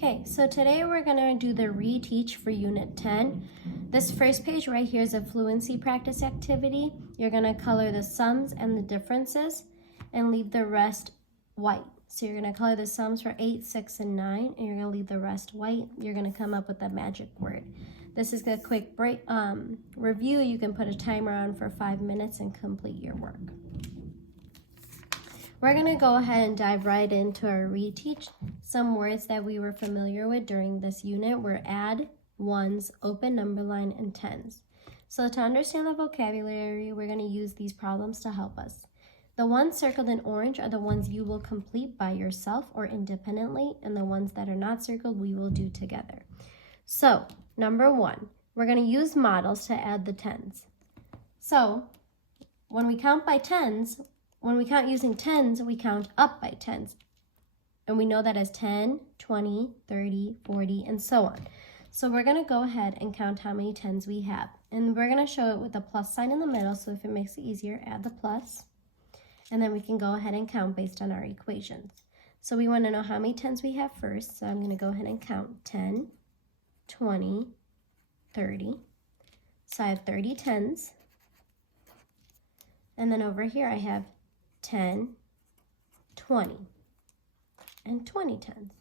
Okay, so today we're going to do the reteach for Unit 10. This first page right here is a fluency practice activity. You're going to color the sums and the differences and leave the rest white. So you're going to color the sums for 8, 6, and 9, and you're going to leave the rest white. You're going to come up with a magic word. This is a quick break review. You can put a timer on for 5 minutes and complete your work. We're going to go ahead and dive right into our reteach. Some words that we were familiar with during this unit were add, ones, open number line, and tens. So to understand the vocabulary, we're going to use these problems to help us. The ones circled in orange are the ones you will complete by yourself or independently, and the ones that are not circled we will do together. So, number 1, we're going to use models to add the tens. So, when we count by tens, when we count using tens, we count up by tens. And we know that as 10, 20, 30, 40, and so on. So we're going to go ahead and count how many tens we have. And we're going to show it with a plus sign in the middle, so if it makes it easier, add the plus. And then we can go ahead and count based on our equations. So we want to know how many tens we have first, so I'm going to go ahead and count 10, 20, 30. So I have 30 tens. And then over here I have 10, 20, and 20 tens.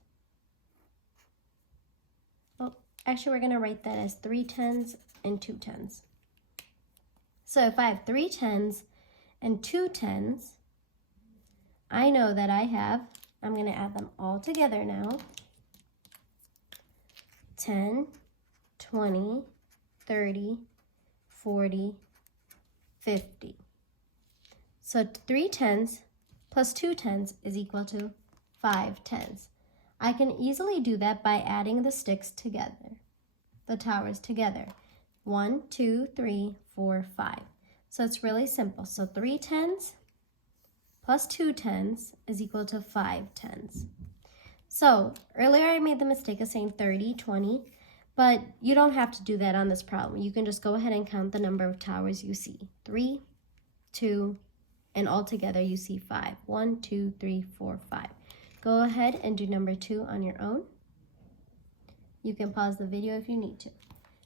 Oh, actually we're going to write that as 3 tens and 2 tens. So if I have 3 tens and 2 tens, I know that I'm going to add them all together now. 10, 20, 30, 40, 50. So 3 tens plus 2 tens is equal to 5 tens. I can easily do that by adding the sticks together, the towers together. 1, 2, 3, 4, 5. So it's really simple. So 3 tens plus 2 tens is equal to 5 tens. So earlier I made the mistake of saying 30, 20, but you don't have to do that on this problem. You can just go ahead and count the number of towers you see. 3, 2, and all together you see 5. 1, 2, 3, 4, 5. Go ahead and do number 2 on your own. You can pause the video if you need to.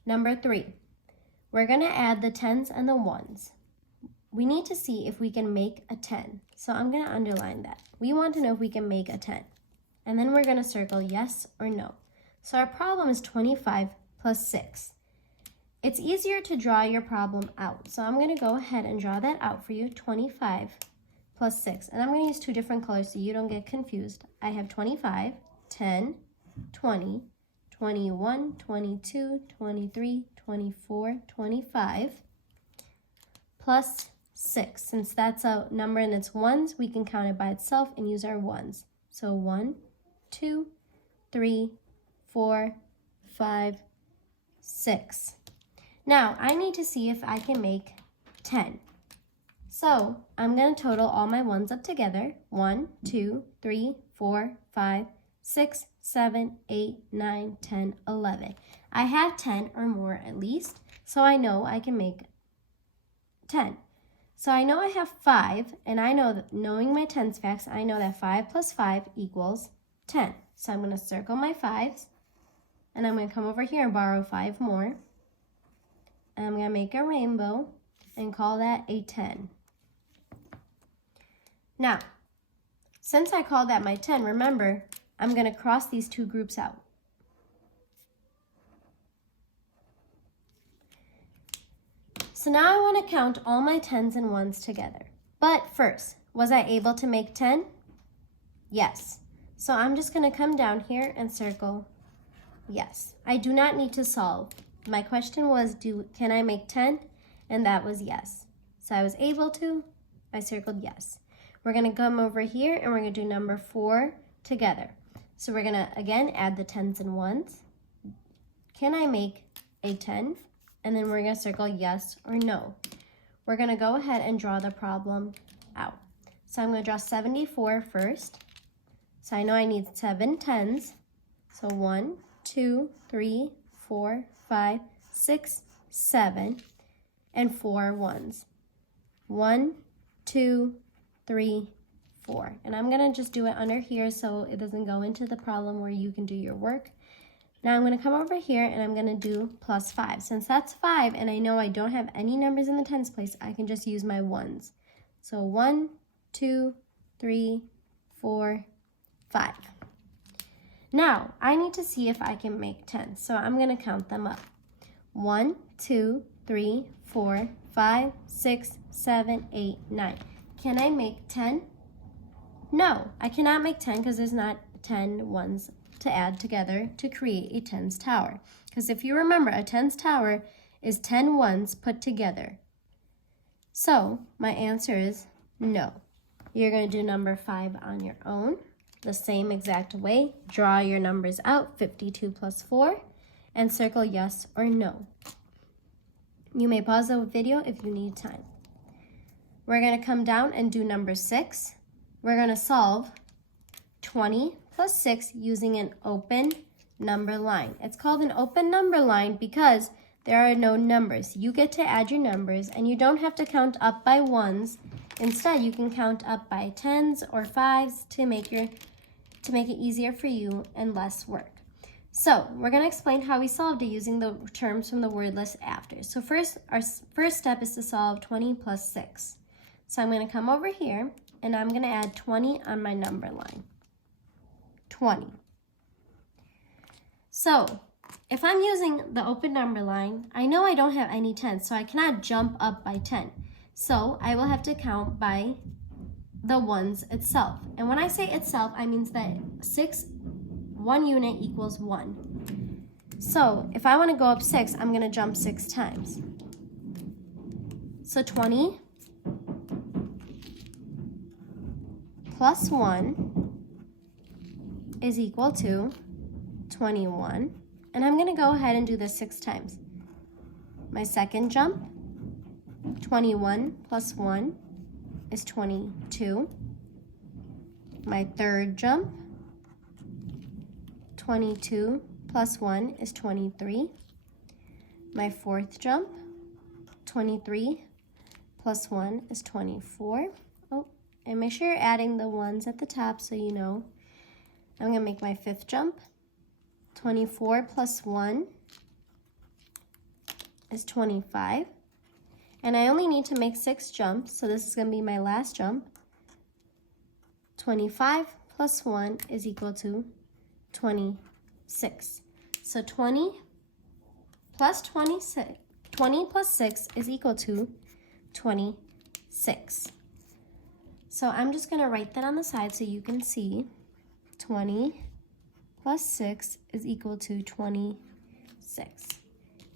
Number 3, we're going to add the tens and the ones. We need to see if we can make a 10. So I'm going to underline that. We want to know if we can make a 10. And then we're going to circle yes or no. So our problem is 25 plus 6. It's easier to draw your problem out. So I'm going to go ahead and draw that out for you, 25 plus 6. And I'm going to use 2 different colors so you don't get confused. I have 25, 10, 20, 21, 22, 23, 24, 25, plus 6. Since that's a number and it's ones, we can count it by itself and use our ones. So 1, 2, 3, 4, 5, 6. Now, I need to see if I can make 10. So, I'm going to total all my ones up together. 1, 2, 3, 4, 5, 6, 7, 8, 9, 10, 11. I have 10 or more at least, so I know I can make 10. So I know I have 5, and I know that knowing my tens facts, I know that 5 plus 5 equals 10. So I'm going to circle my 5s, and I'm going to come over here and borrow 5 more. And I'm going to make a rainbow and call that a 10. Now, since I called that my 10, remember, I'm going to cross these 2 groups out. So now I want to count all my 10s and 1s together. But first, was I able to make 10? Yes. So I'm just going to come down here and circle yes. I do not need to solve. My question was, can I make 10? And that was yes. So I was able to, I circled yes. We're going to come over here and we're going to do number 4 together. So we're going to, again, add the 10s and 1s. Can I make a 10? And then we're going to circle yes or no. We're going to go ahead and draw the problem out. So I'm going to draw 74 first. So I know I need 7 10s. So 1, 2, 3, 4, 5, 6, 7, and 4 1s. 1, 2, 3, 4. And I'm going to just do it under here so it doesn't go into the problem where you can do your work. Now I'm going to come over here and I'm going to do plus 5. Since that's 5 and I know I don't have any numbers in the tens place, I can just use my ones. So 1, 2, 3, 4, 5. Now I need to see if I can make 10. So I'm going to count them up. 1, 2, 3, 4, 5, 6, 7, 8, 9. Can I make 10? No, I cannot make 10 because there's not 10 ones to add together to create a tens tower. Because if you remember, a tens tower is 10 ones put together. So my answer is no. You're going to do number 5 on your own, the same exact way. Draw your numbers out, 52 plus 4, and circle yes or no. You may pause the video if you need time. We're going to come down and do number 6. We're going to solve 20 plus 6 using an open number line. It's called an open number line because there are no numbers. You get to add your numbers and you don't have to count up by ones. Instead, you can count up by tens or fives to make it easier for you and less work. So we're going to explain how we solved it using the terms from the word list after. So first, our first step is to solve 20 plus 6. So I'm going to come over here and I'm going to add 20 on my number line. 20. So if I'm using the open number line, I know I don't have any 10s, so I cannot jump up by 10. So I will have to count by the ones itself. And when I say itself, I mean that 1 unit equals 1. So if I want to go up 6, I'm going to jump 6 times. So 20 plus 1 is equal to 21. And I'm going to go ahead and do this 6 times. My second jump, 21 plus 1 is 22. My third jump, 22 plus 1 is 23. My fourth jump, 23 plus 1 is 24. Oh, and make sure you're adding the ones at the top so you know. I'm going to make my fifth jump. 24 plus 1 is 25. And I only need to make 6 jumps, so this is going to be my last jump. 25 plus 1 is equal to 26. So 20 plus 6 is equal to 26. So I'm just going to write that on the side so you can see. 20 plus 6 is equal to 26.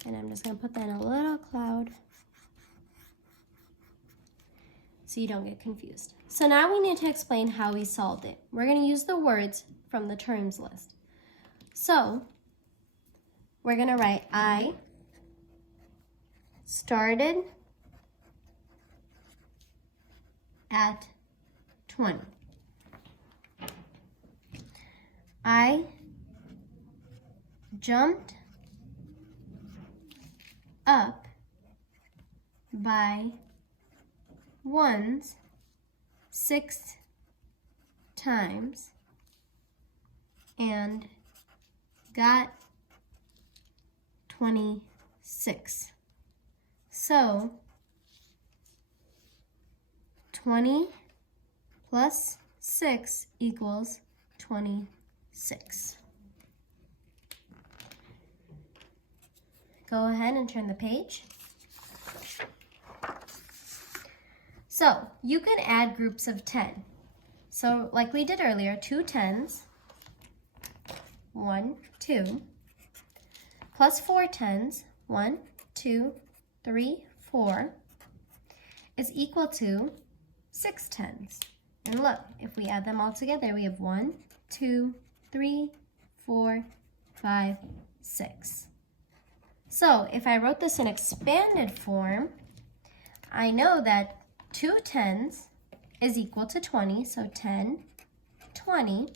And I'm just going to put that in a little cloud so you don't get confused. So now we need to explain how we solved it. We're going to use the words from the terms list. So we're going to write I started at 20. I jumped up by ones 6 times and got 26. So 20 plus 6 equals 26. Go ahead and turn the page. So you can add groups of 10. So like we did earlier, 2 10s, 1, 2, plus 4 10s, 1, 2, 3, 4, is equal to 6 10s. And look, if we add them all together, we have 1, 2, 3, 4, 5, 6. So if I wrote this in expanded form, I know that 2 10s is equal to 20, so 10, 20.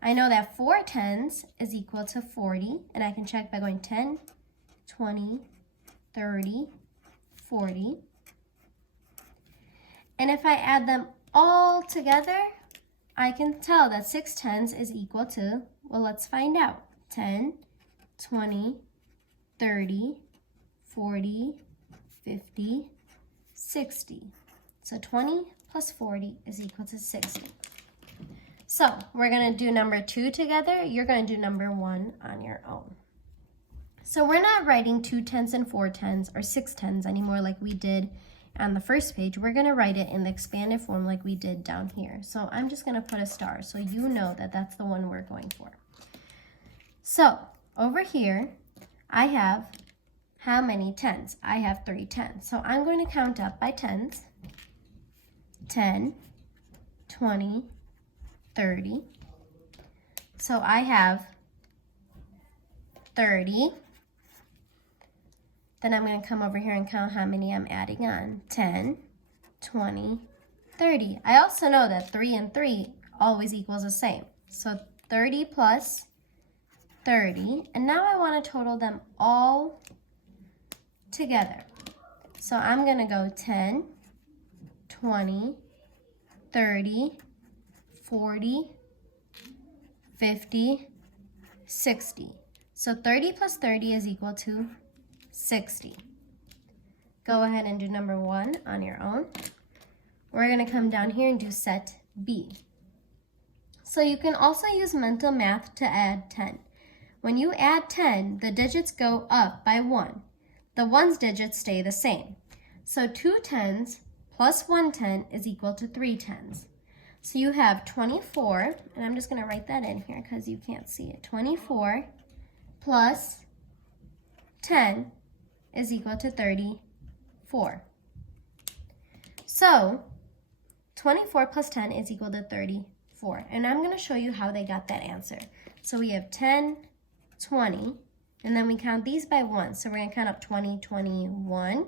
I know that 4 10s is equal to 40, and I can check by going 10, 20, 30, 40. And if I add them all together, I can tell that 6 tens is equal to, well, let's find out. 10, 20, 30, 40, 50, 60. So 20 plus 40 is equal to 60. So we're going to do number 2 together. You're going to do number 1 on your own. So we're not writing 2 tens and 4 tens or 6 tens anymore like we did on the first page. We're going to write it in the expanded form like we did down here. So I'm just going to put a star so you know that that's the one we're going for. So over here, I have how many tens? I have 3 tens. So I'm going to count up by tens. 10, 20, 30. So I have 30. Then I'm going to come over here and count how many I'm adding on. 10, 20, 30. I also know that 3 and 3 always equals the same. So 30 plus 30. And now I want to total them all together. So I'm going to go 10, 20, 30, 40, 50, 60. So 30 plus 30 is equal to 60. Go ahead and do number 1 on your own. We're going to come down here and do set B. So you can also use mental math to add 10. When you add 10, the digits go up by 1. The 1's digits stay the same. So 2 tens plus 1 10 is equal to 3 tens. So you have 24, and I'm just going to write that in here because you can't see it. 24 plus 10 is equal to 34. So 24 plus 10 is equal to 34. And I'm going to show you how they got that answer. So we have 10, 20, and then we count these by 1. So we're going to count up 20, 21,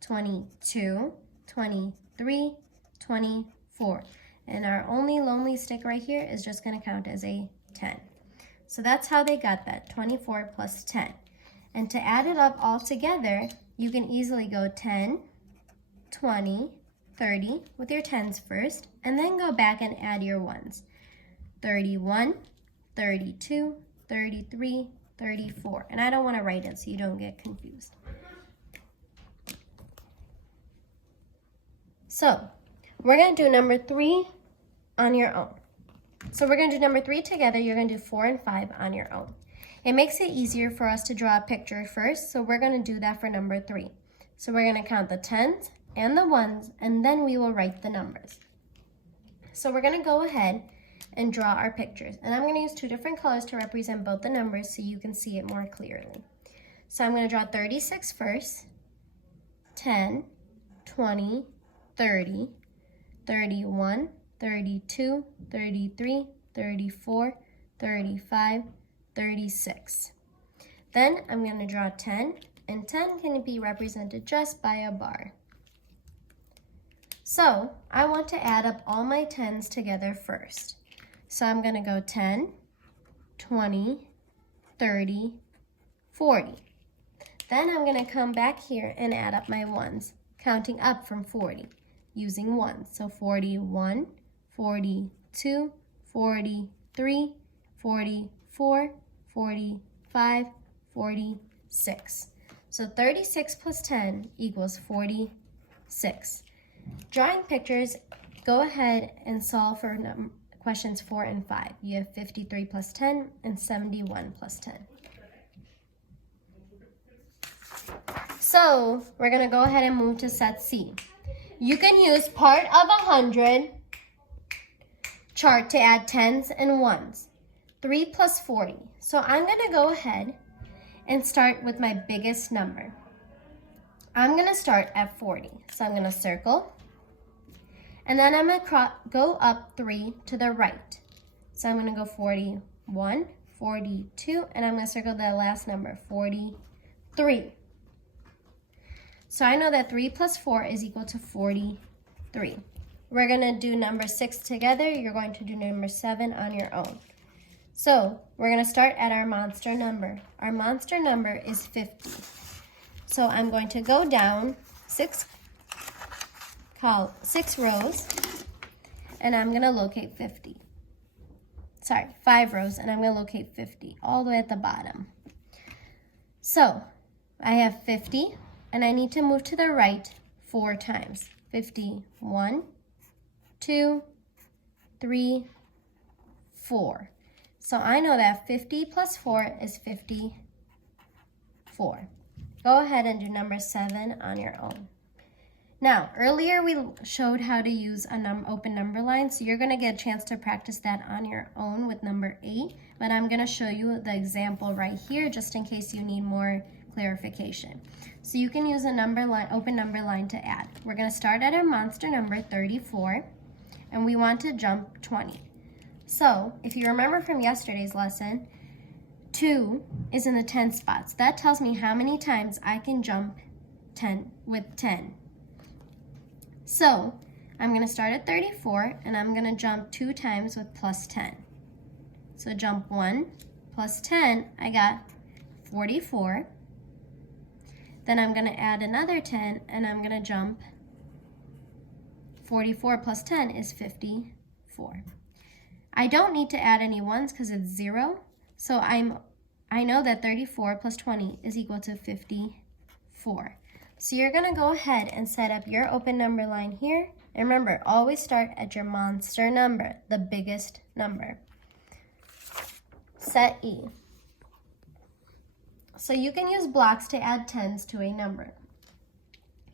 22, 23, 24. And our only lonely stick right here is just going to count as a 10. So that's how they got that, 24 plus 10. And to add it up all together, you can easily go 10, 20, 30 with your 10s first, and then go back and add your 1s. 31, 32, 33, 34. And I don't want to write it so you don't get confused. So we're going to do number 3 on your own. So we're going to do number 3 together. You're going to do 4 and 5 on your own. It makes it easier for us to draw a picture first, so we're going to do that for number 3. So we're going to count the 10s and the 1s, and then we will write the numbers. So we're going to go ahead and draw our pictures. And I'm going to use 2 different colors to represent both the numbers so you can see it more clearly. So I'm going to draw 36 first, 10, 20, 30, 31, 32, 33, 34, 35, 36. Then I'm going to draw 10, and 10 can be represented just by a bar. So I want to add up all my 10s together first. So I'm going to go 10, 20, 30, 40. Then I'm going to come back here and add up my 1s, counting up from 40, using 1s. So 41, 42, 43, 44, 45, 46. So 36 plus 10 equals 46. Drawing pictures, go ahead and solve for questions 4 and 5. You have 53 plus 10 and 71 plus 10. So we're going to go ahead and move to set C. You can use part of 100 chart to add 10s and 1s. 3 plus 40. So I'm going to go ahead and start with my biggest number. I'm going to start at 40. So I'm going to circle. And then I'm going to go up 3 to the right. So I'm going to go 41, 42, and I'm going to circle the last number, 43. So I know that 3 plus 4 is equal to 43. We're going to do number 6 together. You're going to do number 7 on your own. So we're going to start at our monster number. Our monster number is 50. So I'm going to go down 6 rows, and I'm going to locate 50. Sorry, 5 rows, and I'm going to locate 50 all the way at the bottom. So I have 50, and I need to move to the right 4 times. 50, 1, 2, 3, 4. So I know that 50 plus 4 is 54. Go ahead and do number 7 on your own. Now, earlier we showed how to use an open number line, so you're going to get a chance to practice that on your own with number 8, but I'm going to show you the example right here just in case you need more clarification. So you can use a open number line to add. We're going to start at our monster number 34, and we want to jump 20. So if you remember from yesterday's lesson, 2 is in the 10 spots. That tells me how many times I can jump 10 with 10. So I'm going to start at 34, and I'm going to jump 2 times with plus 10. So jump 1 plus 10, I got 44. Then I'm going to add another 10, and I'm going to jump 44 plus 10 is 54. I don't need to add any ones because it's 0. So I know that 34 plus 20 is equal to 54. So you're going to go ahead and set up your open number line here. And remember, always start at your monster number, the biggest number. Set E. So you can use blocks to add tens to a number.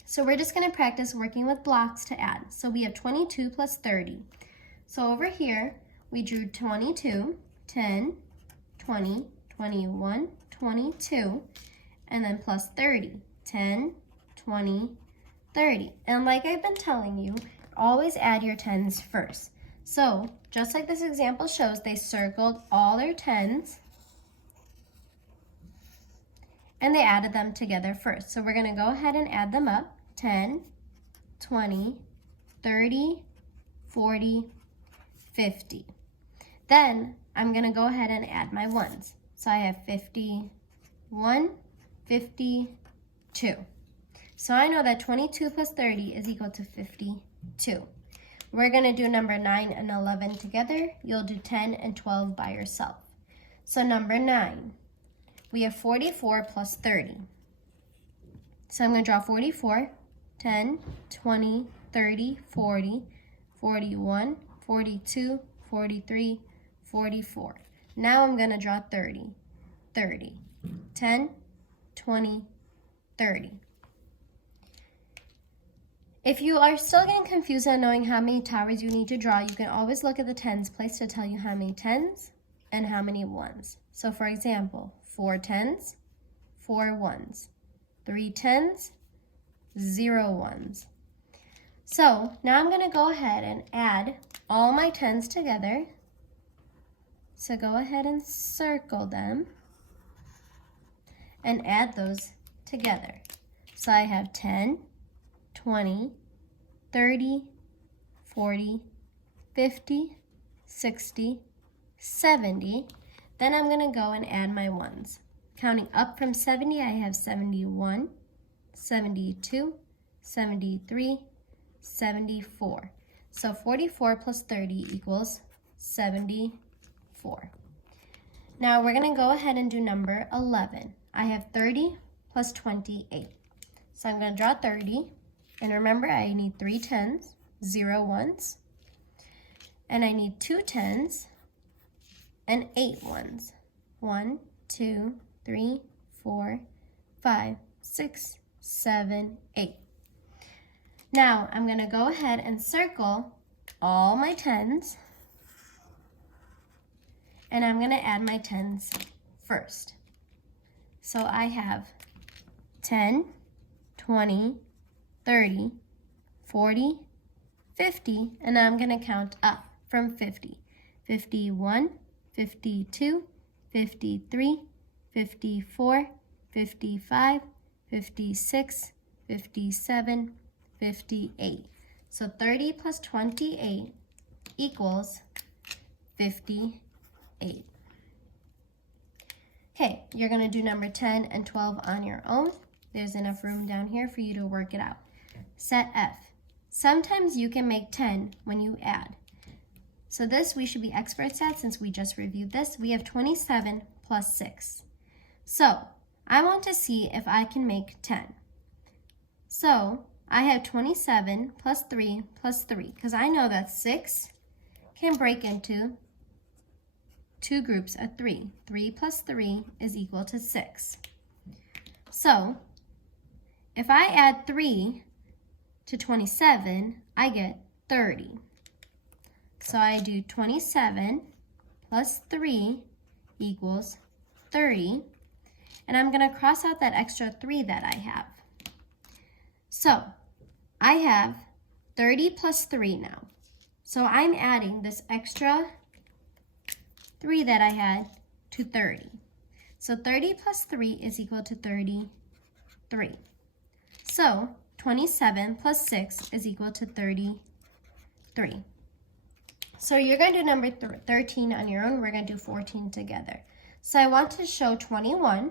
So we're just going to practice working with blocks to add. So we have 22 plus 30. So over here, we drew 22, 10, 20, 21, 22, and then plus 30, 10, 20, 30. And like I've been telling you, always add your tens first. So just like this example shows, they circled all their tens and they added them together first. So we're going to go ahead and add them up. 10, 20, 30, 40, 50. Then I'm going to go ahead and add my ones. So I have 51, 52. So I know that 22 plus 30 is equal to 52. We're going to do number 9 and 11 together. You'll do 10 and 12 by yourself. So number 9, we have 44 plus 30. So I'm going to draw 44, 10, 20, 30, 40, 41, 42, 43, 44. Now I'm going to draw 30, 30, 10, 20, 30. If you are still getting confused on knowing how many towers you need to draw, you can always look at the tens place to tell you how many tens and how many ones. So for example, 4 tens, 4 ones, 3 tens, 0 ones. So now I'm going to go ahead and add all my tens together. So go ahead and circle them and add those together. So I have 10, 20, 30, 40, 50, 60, 70. Then I'm going to go and add my ones. Counting up from 70, I have 71, 72, 73, 74. So 44 plus 30 equals 74. Now we're going to go ahead and do number 11. I have 30 plus 28. So I'm going to draw 30. And remember, I need 3 tens, 0 ones. And I need 2 tens and 8 ones. 1, 2, 3, 4, 5, 6, 7, 8. Now I'm going to go ahead and circle all my tens. And I'm going to add my tens first. So I have 10, 20, 30, 40, 50, and now I'm going to count up from 50. 51, 52, 53, 54, 55, 56, 57, 58. So 30 plus 28 equals 58. Okay, you're going to do number 10 and 12 on your own. There's enough room down here for you to work it out. Set F. Sometimes you can make 10 when you add. So this we should be experts at since we just reviewed this. We have 27 plus 6. So I want to see if I can make 10. So I have 27 plus 3 plus 3 because I know that 6 can break into two groups of 3. 3 plus 3 is equal to 6. So if I add 3 to 27, I get 30. So I do 27 plus 3 equals 30. And I'm going to cross out that extra 3 that I have. So I have 30 plus 3 now. So I'm adding this extra 3 that I had to 30. So 30 plus 3 is equal to 33. So 27 plus 6 is equal to 33. So you're going to do number 13 on your own. We're going to do 14 together. So I want to show 21.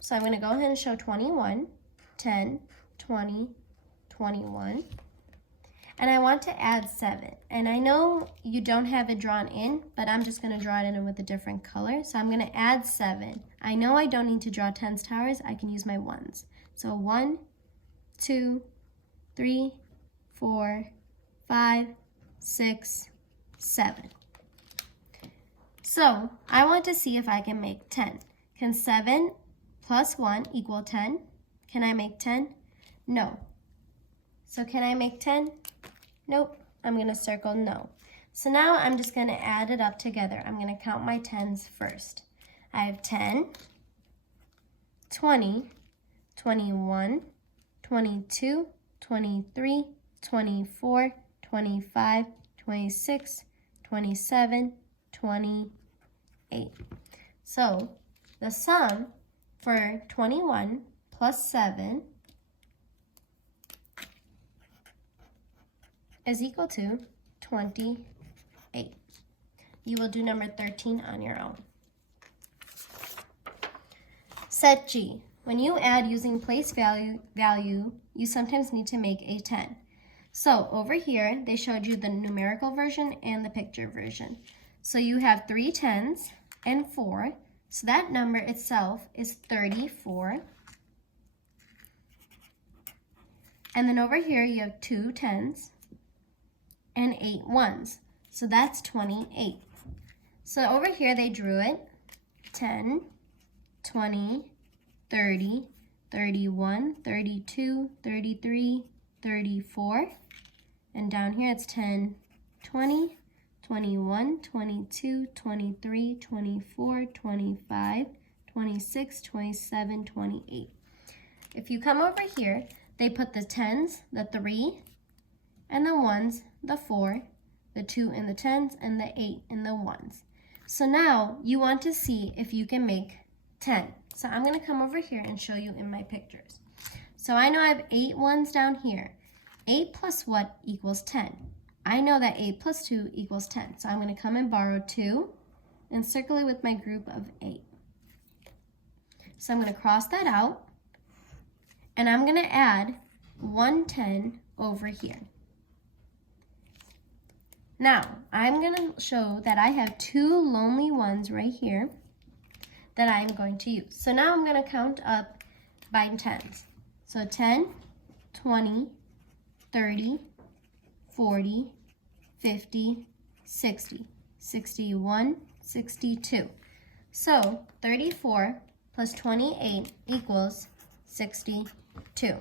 So I'm going to go ahead and show 21, 10, 20, 21. And I want to add 7. And I know you don't have it drawn in, but I'm just going to draw it in with a different color. So I'm going to add 7. I know I don't need to draw tens towers. I can use my ones. So 1, 2, 3, 4, 5, 6, 7. So I want to see if I can make 10. Can 7 plus 1 equal 10? Can I make 10? No. So can I make 10? Nope. I'm going to circle no. So now I'm just going to add it up together. I'm going to count my tens first. I have 10, 20, 21, 22, 23, 24, 25, 26, 27, 28. So the sum for 21 plus 7 is equal to 28. You will do number 13 on your own. Set G. When you add using place value, you sometimes need to make a 10. So over here, they showed you the numerical version and the picture version. So you have 3 tens and 4. So that number itself is 34. And then over here, you have 2 tens and 8 ones. So that's 28. So over here, they drew it 10, 20, 30, 31, 32, 33, 34. And down here it's 10, 20, 21, 22, 23, 24, 25, 26, 27, 28. If you come over here, they put the tens, the 3, and the ones, the 4, the 2 and the tens, and the 8 and the ones. So now you want to see if you can make 10. So I'm going to come over here and show you in my pictures. So I know I have 8 ones down here. 8 plus what equals 10? I know that 8 plus 2 equals 10. So I'm going to come and borrow 2 and circle it with my group of 8. So I'm going to cross that out. And I'm going to add 1 10 over here. Now, I'm going to show that I have 2 lonely ones right here that I'm going to use. So now I'm going to count up by tens. So 10, 20, 30, 40, 50, 60, 61, 62. So 34 plus 28 equals 62.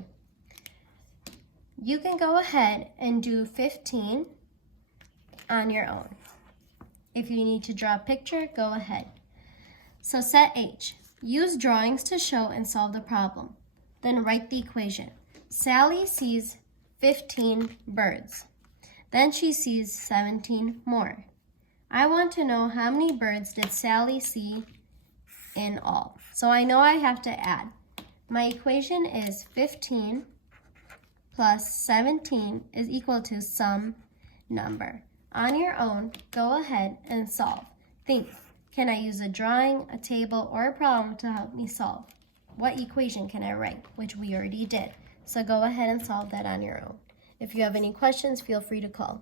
You can go ahead and do 15 on your own. If you need to draw a picture, go ahead. So set H. Use drawings to show and solve the problem. Then write the equation. Sally sees 15 birds. Then she sees 17 more. I want to know how many birds did Sally see in all. So I know I have to add. My equation is 15 plus 17 is equal to some number. On your own, go ahead and solve. Think, can I use a drawing, a table, or a problem to help me solve? What equation can I write? Which we already did. So go ahead and solve that on your own. If you have any questions, feel free to call.